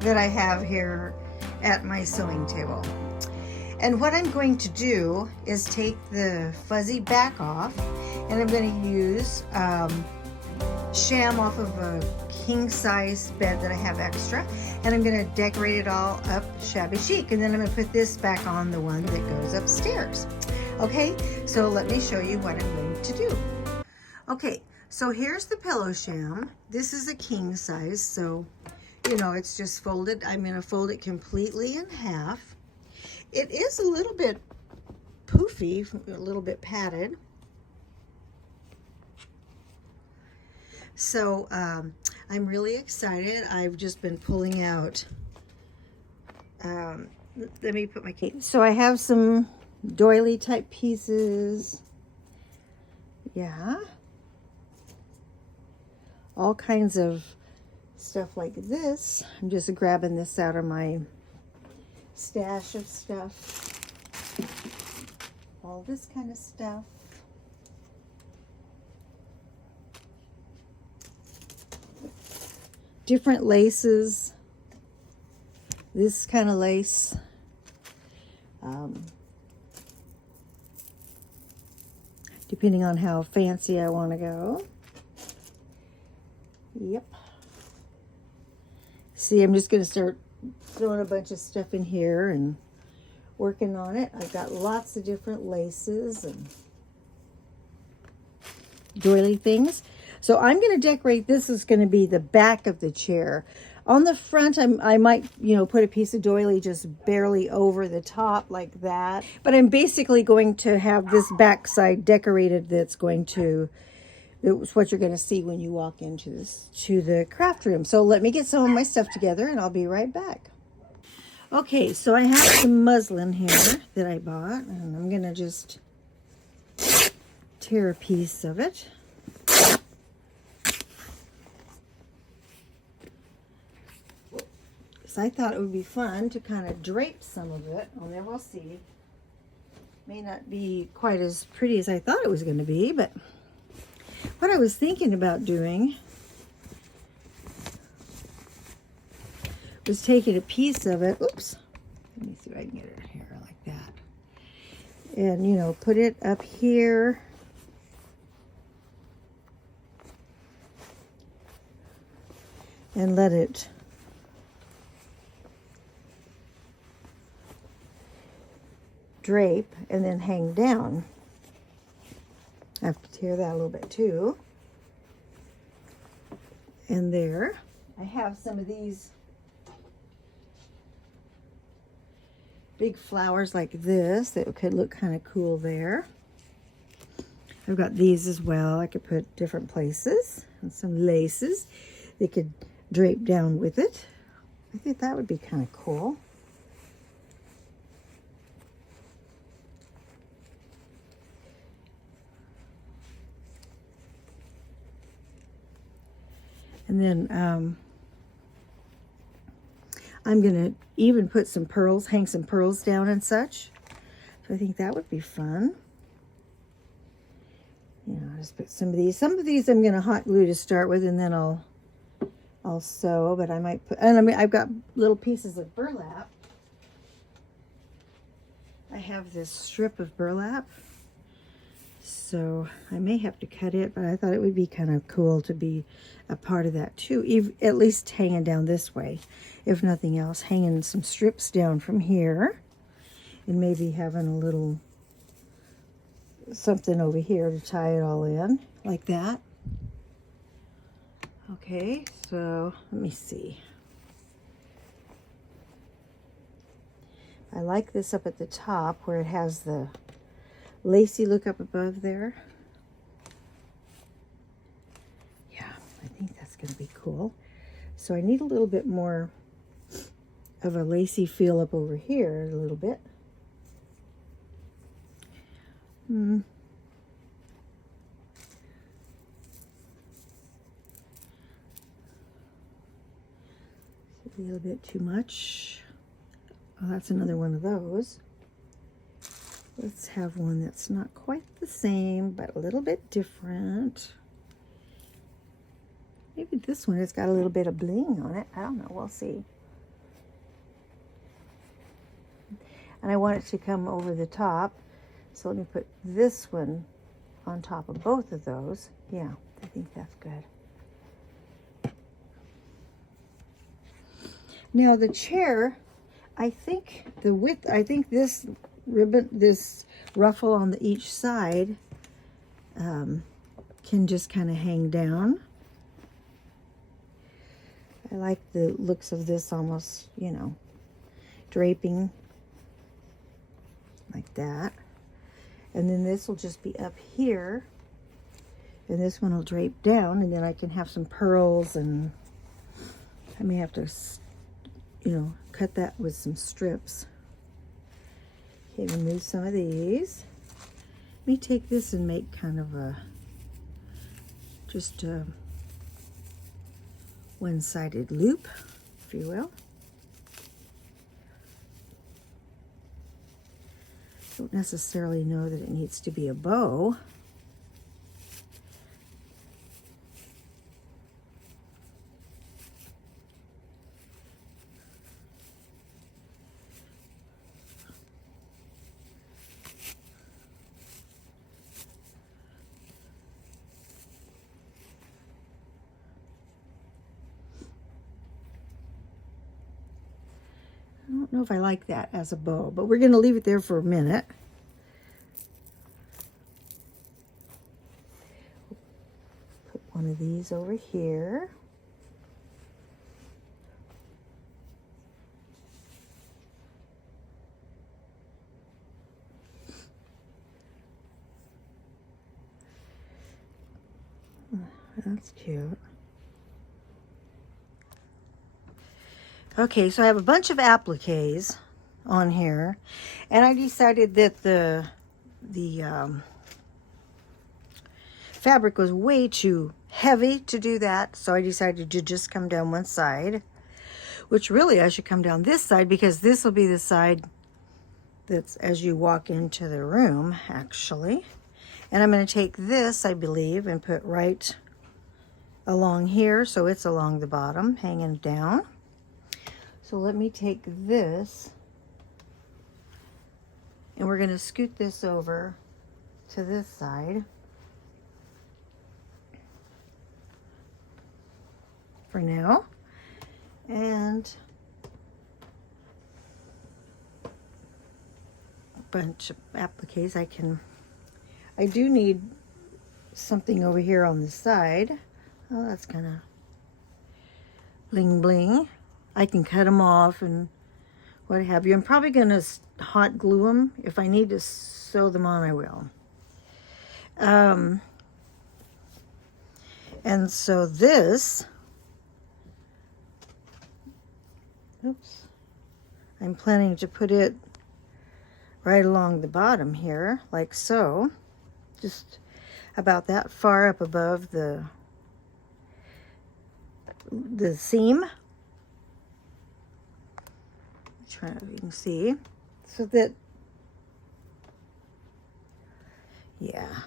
that I have here at my sewing table. And what I'm going to do is take the fuzzy back off, and I'm going to use sham off of a king size bed that I have extra, and I'm going to decorate it all up shabby chic, and then I'm going to put this back on the one that goes upstairs. Okay, so let me show you what I'm going to do. Okay, so here's the pillow sham. This is a king size, so you know it's just folded. I'm going to fold it completely in half. It is a little bit poofy, a little bit padded. So I'm really excited. I've just been pulling out, let me put my cape. So I have some doily type pieces. Yeah. All kinds of stuff like this. I'm just grabbing this out of my stash of stuff. All this kind of stuff. Different laces. This kind of lace. Depending on how fancy I want to go. Yep. See, I'm just going to start throwing a bunch of stuff in here and working on it. I've got lots of different laces and doily things. So I'm going to decorate, this is going to be the back of the chair. On the front, I might, you know, put a piece of doily just barely over the top like that. But I'm basically going to have this back side decorated. That's what you're going to see when you walk into the craft room. So let me get some of my stuff together and I'll be right back. Okay, so I have some muslin here that I bought, and I'm going to just tear a piece of it. So I thought it would be fun to kind of drape some of it on there. We'll see. May not be quite as pretty as I thought it was going to be, but what I was thinking about doing was taking a piece of it. Oops. Let me see if I can get it here like that. And, you know, put it up here. And let it drape and then hang down. I have to tear that a little bit too. And there, I have some of these big flowers like this that could look kind of cool there. I've got these as well. I could put different places and some laces. They could drape down with it. I think that would be kind of cool. And then I'm going to even put some pearls, hang some pearls down and such. So I think that would be fun. You know, just put some of these. Some of these I'm going to hot glue to start with, and then I'll sew. But I might put, and I mean, I've got little pieces of burlap. I have this strip of burlap. So I may have to cut it, but I thought it would be kind of cool to be a part of that too. At least hanging down this way, if nothing else, hanging some strips down from here, and maybe having a little something over here to tie it all in, like that. Okay, so let me see. I like this up at the top where it has the lacy look up above there. Yeah, I think that's going to be cool. So I need a little bit more of a lacy feel up over here, a little bit. A little bit too much. Oh, that's another one of those. Let's have one that's not quite the same, but a little bit different. Maybe this one has got a little bit of bling on it. I don't know. We'll see. and I want it to come over the top. So let me put this one on top of both of those. Yeah, I think that's good. Now the chair, I think the width, I think this ribbon, this ruffle on each side can just kind of hang down. I like the looks of this almost, you know, draping like that. And then this will just be up here. And this one will drape down, and then I can have some pearls, and I may have to, you know, cut that with some strips. Okay, remove some of these. Let me take this and make kind of a, just a one-sided loop, if you will. Don't necessarily know that it needs to be a bow. I don't know if I like that as a bow, but we're going to leave it there for a minute. Put one of these over here. That's cute. Okay, so I have a bunch of appliques on here, and I decided that the fabric was way too heavy to do that, so I decided to just come down one side, which really I should come down this side, because this will be the side that's as you walk into the room, actually. And I'm going to take this, I believe, and put right along here, so it's along the bottom, hanging down. So let me take this, and we're going to scoot this over to this side for now. And a bunch of appliques. I do need something over here on the side. Oh, that's kind of bling bling. I can cut them off and what have you. I'm probably going to hot glue them. If I need to sew them on, I will. And so this, oops, I'm planning to put it right along the bottom here, like so. Just about that far up above the seam. Try if you can see, so that, yeah,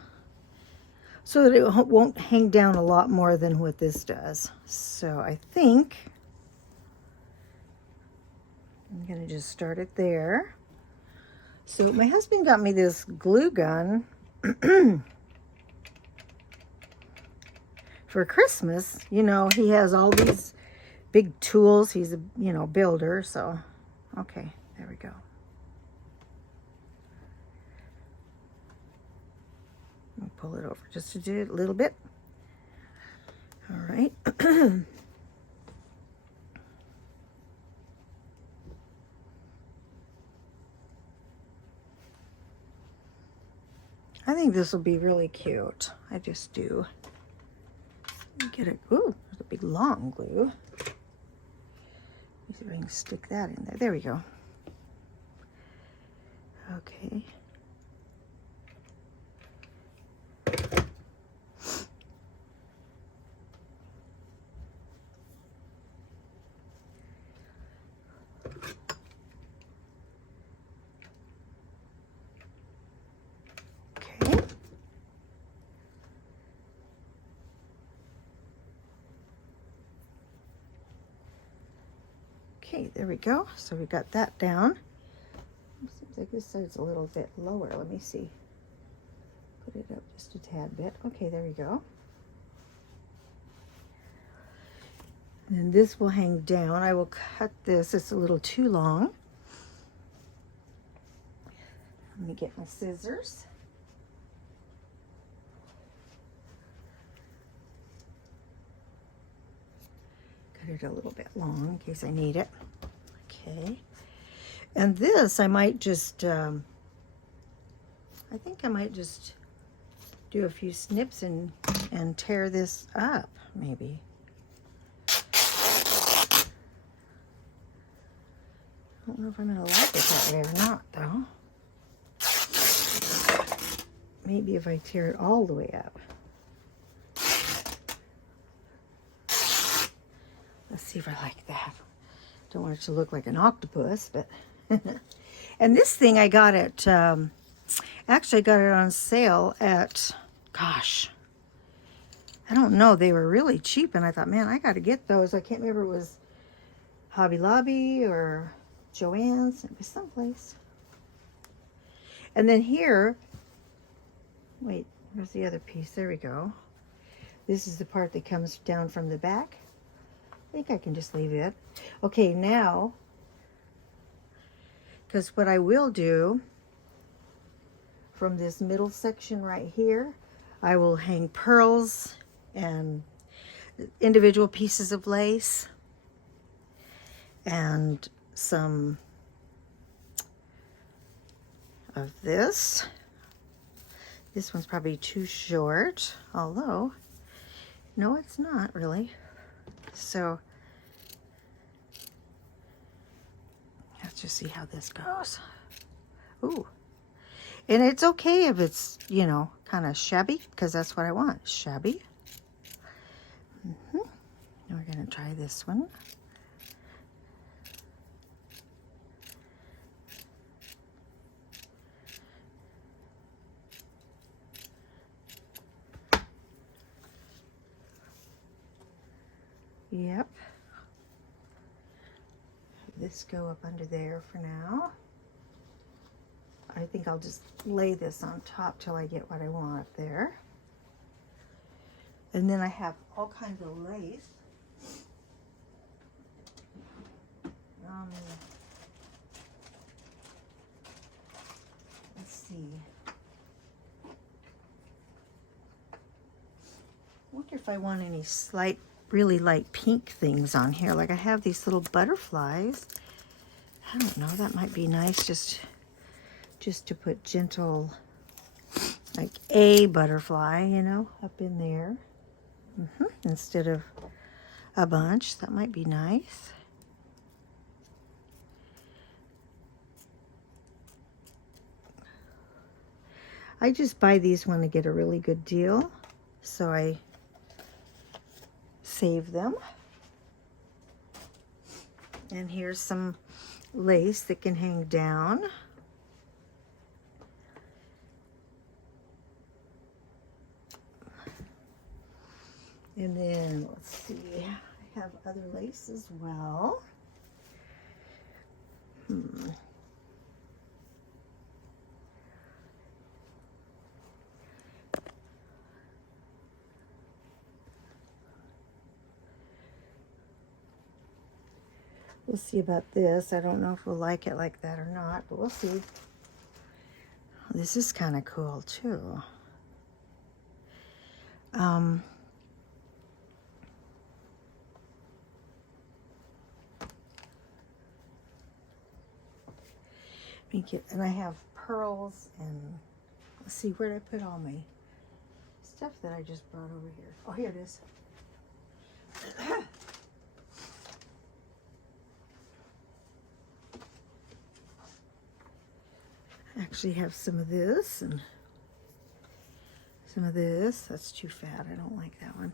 so that it won't hang down a lot more than what this does. So I think I'm gonna just start it there. So my husband got me this glue gun for Christmas. You know, he has all these big tools. He's a, you know, builder, so okay, there we go. I'll pull it over just to do it a little bit. All right. I think this will be really cute. I just do. Get it. Ooh, there's a big long glue. Let me see if I can stick that in there. There we go. Okay. Okay, there we go. So we got that down. Seems like this side's a little bit lower. Let me see. Put it up just a tad bit. Okay, there we go. And then this will hang down. I will cut this. It's a little too long. Let me get my scissors. Cut it a little bit long in case I need it. Okay. And this I might just, I think I might just do a few snips and tear this up, maybe. I don't know if I'm going to like it that way or not, though. Maybe if I tear it all the way up. Let's see if I like that. Don't want it to look like an octopus, but... And this thing I got at... actually, I got it on sale at... Gosh. I don't know. They were really cheap, and I thought, man, I got to get those. I can't remember if it was Hobby Lobby or Joann's. It was someplace. And then here... Wait, where's the other piece? There we go. This is the part that comes down from the back. I think I can just leave it. Okay, now, because what I will do from this middle section right here, I will hang pearls and individual pieces of lace and some of this. This one's probably too short, although, no, it's not really. So, let's just see how this goes. Ooh. And it's okay if it's, you know, kind of shabby, because that's what I want, shabby. And we're going to try this one. Yep. This go up under there for now. I think I'll just lay this on top till I get what I want up there. And then I have all kinds of lace. Let's see. I wonder if I want any really light pink things on here. Like I have these little butterflies. I don't know, that might be nice just to put gentle, like a butterfly, you know, up in there. Instead of a bunch. That might be nice. I just buy these when I get a really good deal, so I save them. And here's some lace that can hang down. And then, let's see, I have other lace as well. We'll see about this. I don't know if we'll like it like that or not, but we'll see. This is kind of cool too. And I have pearls and let's see, where did I put all my stuff that I just brought over here? Oh, here it is. I actually have some of this and some of this. That's too fat. I don't like that one.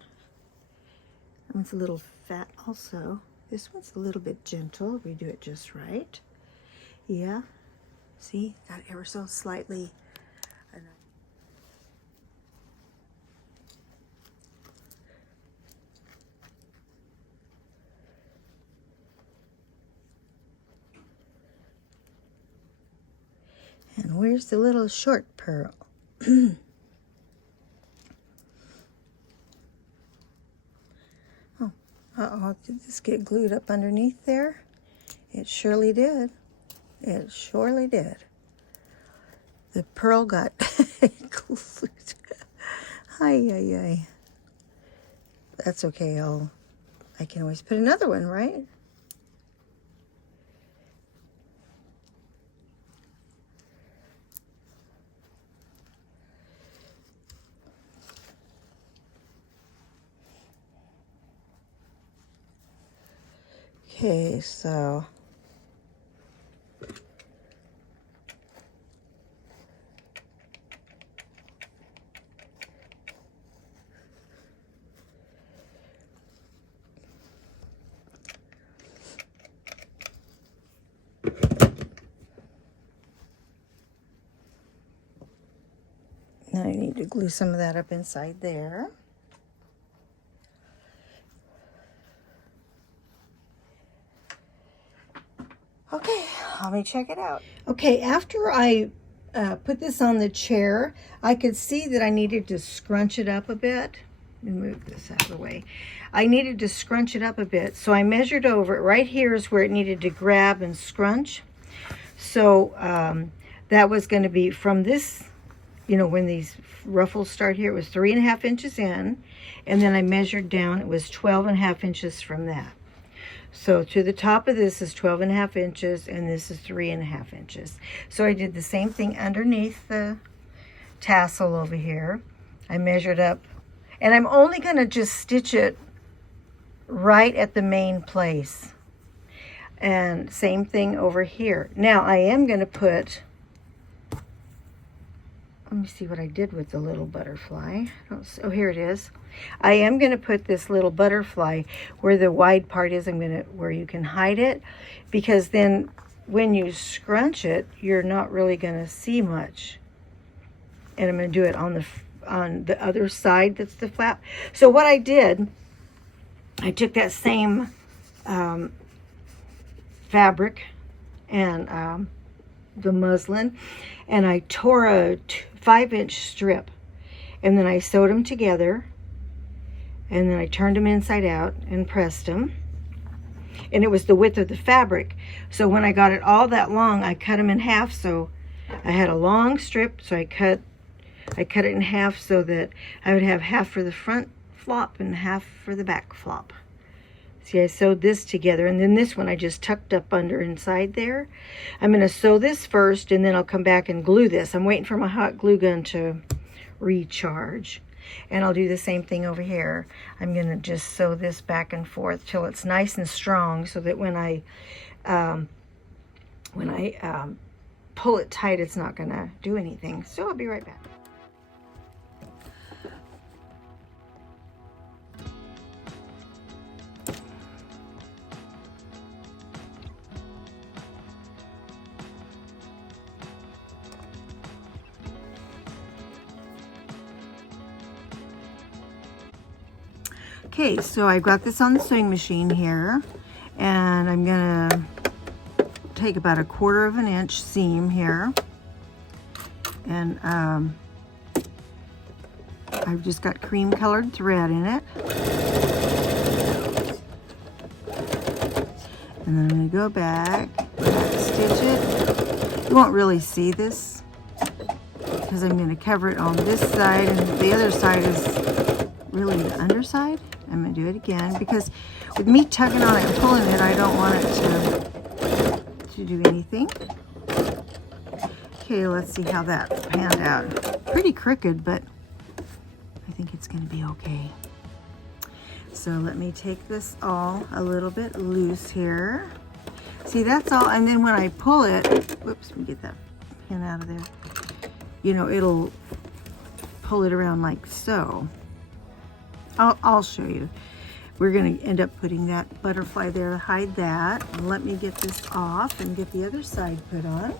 That one's a little fat also. This one's a little bit gentle if we do it just right. Yeah. See, got ever so slightly. And where's the little short pearl? Oh, uh-oh, did this get glued up underneath there? It surely did. It surely did. The pearl got glued. Ay, ay, ay. That's okay. I can always put another one, right? Okay, so now I need to glue some of that up inside there. Okay, let me check it out. Okay, after I put this on the chair, I could see that I needed to scrunch it up a bit. Let me move this out of the way. I needed to scrunch it up a bit, so I measured over it. Right here is where it needed to grab and scrunch. So that was going to be from this, you know, when these ruffles start here, it was 3.5 inches in, and then I measured down, it was 12.5 inches from that. So to the top of this is 12.5 inches, and this is 3.5 inches. So I did the same thing underneath the tassel over here. I measured up, and I'm only going to just stitch it right at the main place. And same thing over here. Now I am going to put, let me see what I did with the little butterfly. Oh, here it is. I am going to put this little butterfly where the wide part is. Where you can hide it, because then when you scrunch it, you're not really going to see much. And I'm going to do it on the other side that's the flap. So what I did, I took that same fabric and the muslin, and I tore a 5-inch strip, and then I sewed them together, and then I turned them inside out and pressed them, and it was the width of the fabric. So when I got it all that long, I cut them in half. So I had a long strip, so I cut it in half so that I would have half for the front flop and half for the back flop. See, I sewed this together, and then this one I just tucked up under inside there. I'm going to sew this first, and then I'll come back and glue this. I'm waiting for my hot glue gun to recharge. And I'll do the same thing over here. I'm going to just sew this back and forth till it's nice and strong, so that when I pull it tight, it's not going to do anything. So I'll be right back. Okay, so I've got this on the sewing machine here, and I'm gonna take about 1/4 inch seam here, and I've just got cream colored thread in it, and then I'm gonna go back, stitch it. You won't really see this because I'm gonna cover it on this side, and the other side is really the underside. I'm going to do it again, because with me tugging on it and pulling it, I don't want it to do anything. Okay, let's see how that panned out. Pretty crooked, but I think it's going to be okay. So let me take this all a little bit loose here. See, that's all. And then when I pull it, whoops, let me get that pin out of there. You know, it'll pull it around like so. I'll show you. We're going to end up putting that butterfly there to hide that. And let me get this off and get the other side put on.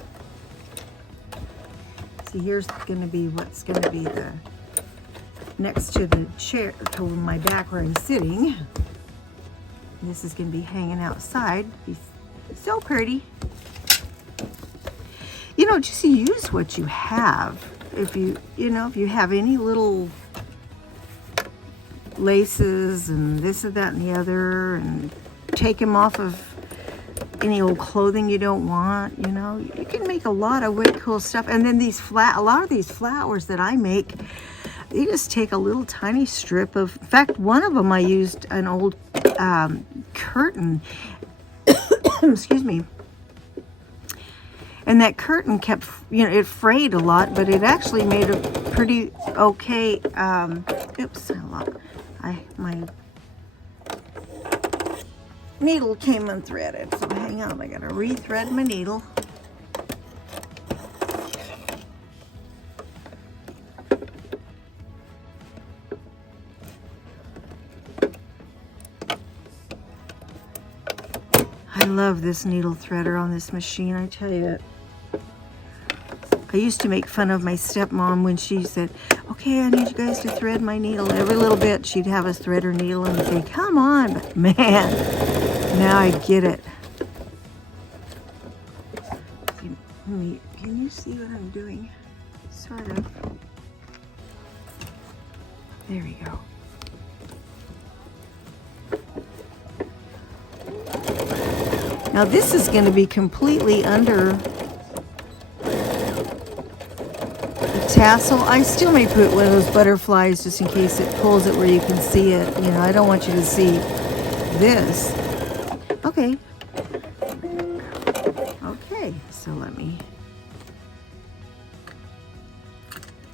See, here's going to be what's going to be the next to the chair, to my back where I'm sitting. This is going to be hanging outside. It's so pretty. you know, just use what you have. If you know, if you have any little laces and this and that and the other, and take them off of any old clothing you don't want, you know, you can make a lot of really cool stuff. And then a lot of these flowers that I make, you just take a little tiny strip of, in fact, one of them I used an old curtain, excuse me, and that curtain kept, you know, it frayed a lot, but it actually made a pretty okay, oops, my needle came unthreaded, so hang on, I gotta rethread my needle. I love this needle threader on this machine, I tell you. I used to make fun of my stepmom when she said, okay, I need you guys to thread my needle. Every little bit she'd have us thread her needle and say, come on. But man, now I get it. Can you see what I'm doing? Sort of. There we go. Now this is going to be completely under the tassel. I still may put one of those butterflies just in case it pulls it where you can see it. You know, I don't want you to see this. Okay. Okay, so let me,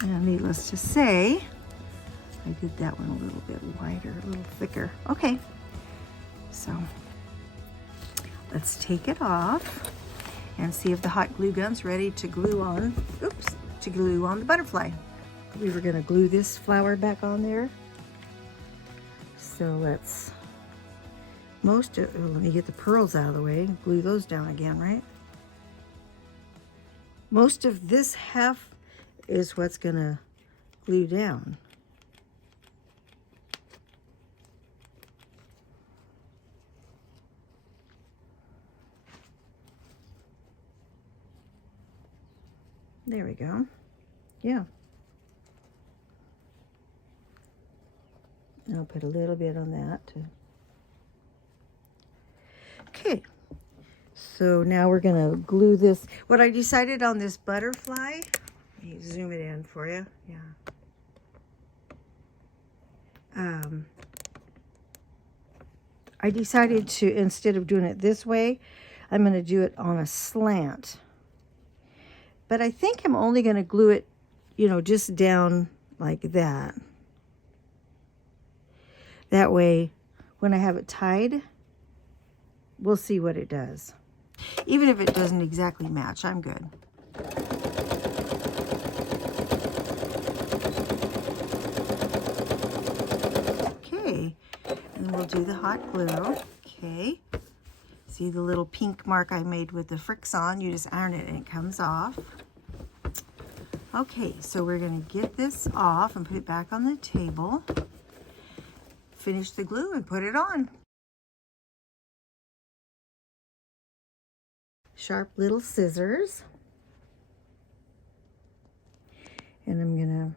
and needless to say, I did that one a little bit wider, a little thicker. Okay, so let's take it off and see if the hot glue gun's ready to glue on, to glue on the butterfly. We were gonna glue this flower back on there. So let's, let me get the pearls out of the way, glue those down again, right? Most of this half is what's gonna glue down. There we go. Yeah. And I'll put a little bit on that too. Okay. So now we're gonna glue this. What I decided on this butterfly, let me zoom it in for you. Yeah. I decided to, instead of doing it this way, I'm gonna do it on a slant. But I think I'm only gonna glue it, you know, just down like that. That way, when I have it tied, we'll see what it does. Even if it doesn't exactly match, I'm good. Okay, and we'll do the hot glue. Okay, see the little pink mark I made with the Frixion? You just iron it and it comes off. Okay, so we're gonna get this off and put it back on the table. Finish the glue and put it on. Sharp little scissors. And I'm gonna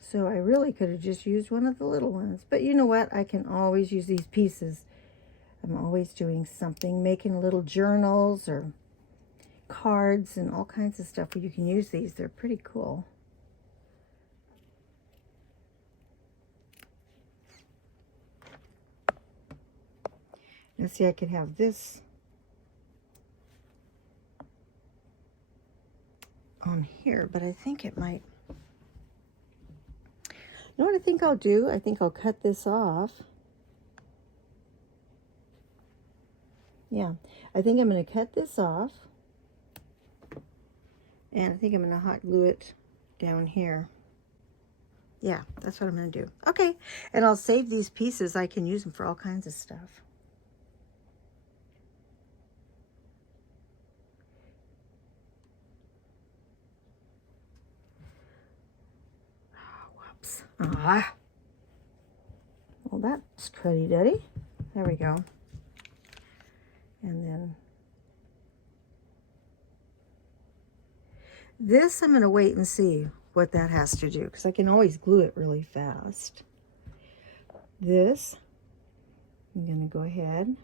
so I really could have just used one of the little ones, but you know what? I can always use these pieces. I'm always doing something, making little journals or cards and all kinds of stuff where you can use these. They're pretty cool. Let's see, I could have this on here, but I think it might. You know what I think I'll do? I think I'll cut this off. Yeah, I think I'm going to cut this off. And I think I'm going to hot glue it down here. Yeah, that's what I'm going to do. Okay, and I'll save these pieces. I can use them for all kinds of stuff. Oh, whoops. Ah. Well, that's cruddy-duddy. There we go. And then this, I'm going to wait and see what that has to do, because I can always glue it really fast. This, I'm going to go ahead.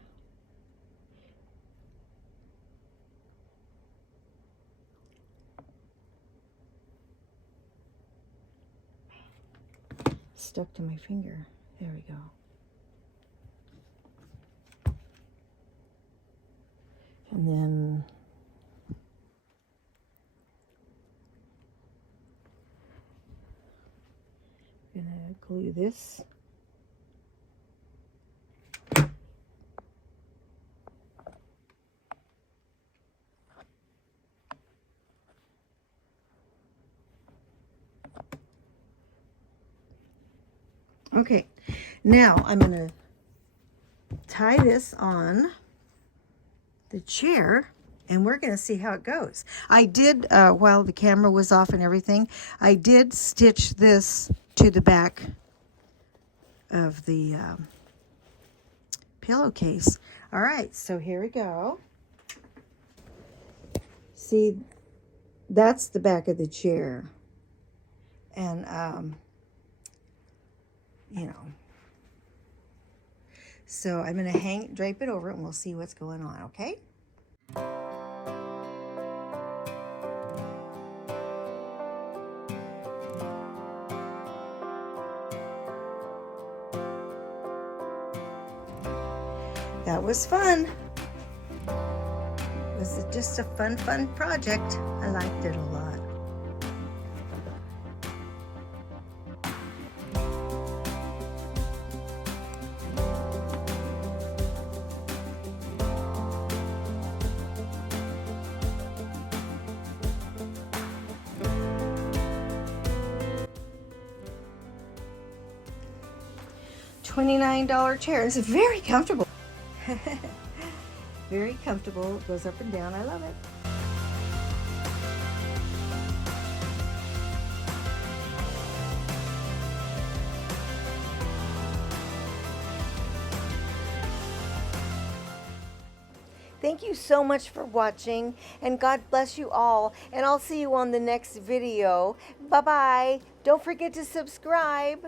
Stuck to my finger. There we go. And then I'm going to glue this. Okay, now I'm going to tie this on the chair, and we're going to see how it goes. I did, while the camera was off and everything, I did stitch this to the back of the pillowcase. All right, so here we go. See, that's the back of the chair. And, you know, so I'm going to drape it over it, and we'll see what's going on, okay? That was fun. It was just a fun project. I liked it a lot. $29 chair. It's very comfortable. Very comfortable. It goes up and down. I love it. Thank you so much for watching, and God bless you all, and I'll see you on the next video. Bye-bye. Don't forget to subscribe.